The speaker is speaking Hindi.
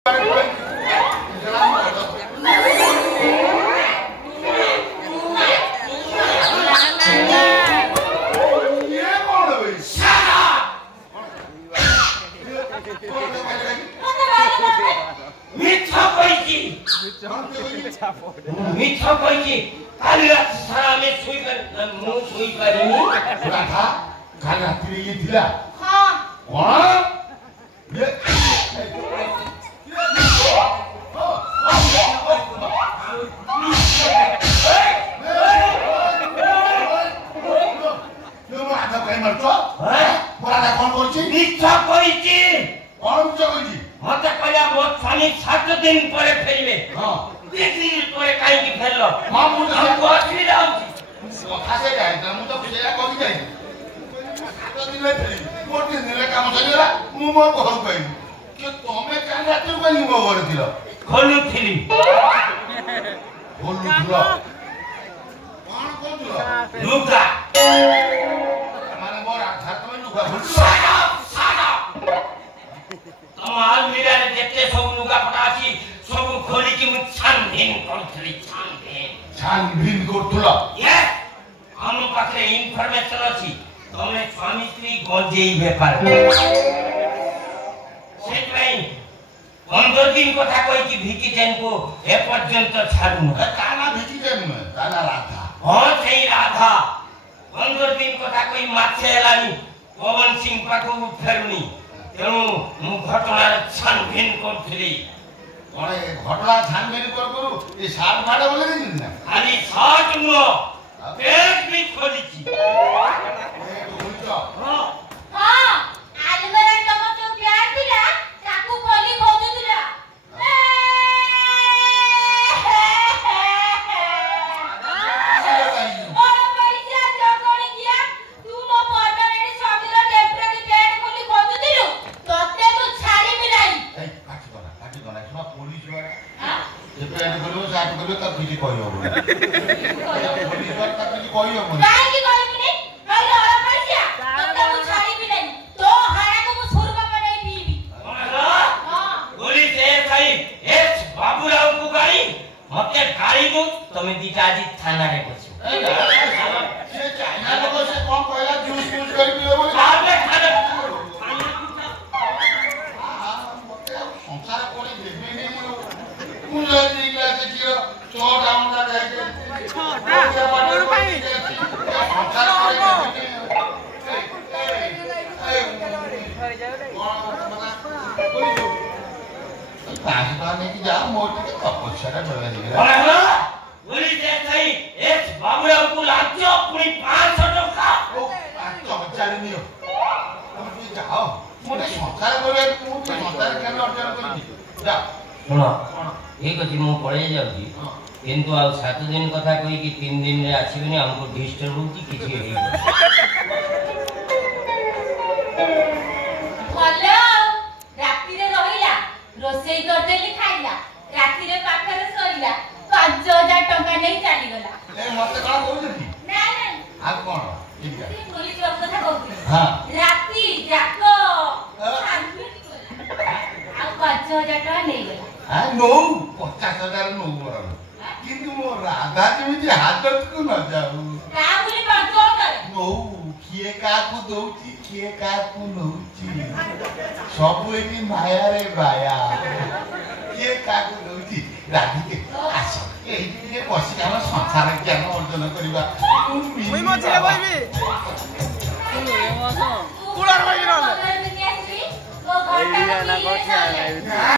मिठा पैकी काल रात सारा में सोईकर मु सोईकरिनी राधा काल रात्री ये दिला हां हां ये राधा काय म्हणतो राधा कोण बोलची मिठा पैकी कोण बोलची मत कया मोत स्वामी 7 दिन परे फेरिबे हां 1 दिन परे काई की फेरलो हां मु हमको असुविधा खासे जाय त मु तो खुसेला कहि जाय 7 दिन में फेरि मोर दिन रे काम सजेला मु मोर घर कहि कि तमे काल राती कोनी मो घर दिलो खोलु थिली बोलु दिलो कोन कोन दिलो लुका माने मोर आधार तमे लुका बोलु तमाल मेरा जेते सब लुगा पटा अछि सब खोली कि मु छानबीन करथली छानबीन करथला ये हम पाखे इनफॉरमेशन अछि तमे स्वामी स्त्री गंजेई व्यापार सेटलाई 15 दिन कथा कहि कि भिकी जैन को ए पर्यंत छाडनु ताना भिकी जैन में ताना राधा हां sei राधा 15 दिन कथा कहि माछे हेलानी पवन सिंह पाखु फेरुनी तेणु मु घटनार छानबीन करथली कोने घटना छानबीन करू ए सात माडे बोले दिन ना खाली सात नो पेट भी खोली छी ए बुझो हां आलमरा तम जो प्यार दिला ताकू खोली खोजु दिला और पैसा जगणी किया तू मो परमानेंट स्वामीर टेम्परेरी बेड खोली खोजु दिलु तते तू छाड़ी भी नहीं ए काटी गना सुना पुलिस वाला हां ए पेट करू साट करू त किछि कहियो पुलिस वाला त किछि कहियो काहे की कहबिनी कहले और पैसा तते तू छाड़ी भी नहीं तो हारा को सुरमा बनाई पीबी हां गोली से खाई एच बाबूराव को गाड़ी मते गाड़ी दो तमे दीटाजी थाना रे बसो से चाइना लोग से कौन कहला जूस यूज कर पियो बोले आबे खाना मते संसार कोनी देखबे नहीं मुझे निकला से कियो चो डाउन ला जाई छोटा और भाई संसार कोनी देखबे नहीं की जा मोटी के तपस्या डरे नहीं गोली से खाई एच बाबूराव को लाचो पूरी 500 टका ओ तो चाली नहीं हो तुम भी जाओ मोटे संसार करे तू संसार केन अर्जन करी जा सुनो एक अछि मु पळे जाउची किंतु आ 7 दिन कथा कहि कि 3 दिन रे आसीबनी हमको डिस्टर्ब होची किछि हेई भलो राती रे रहिला रोसेई कर देली खाइला राती रे पाखरे सोइला 5000 टका नै चाली गला ए मते का कहउछी ना ना आ कोन ठीक है पुलिस बाबू कथा कहउछी हां राती जाको शांति आ 5000 टका नै गला आ नो 50000 नो मोर किंतु मो राधा जेमिति हातत को न जाऊ का बोली कंट्रोल करे नो किए का को दउची किए का को नउची सब एनी माया रे बाया किए का को दउची राधी के आसो एई जे बसी हम संसार ज्ञान अर्जन करबा मुई मछले बइबी कुलर बइबी न घर में कैसी वो घर ना का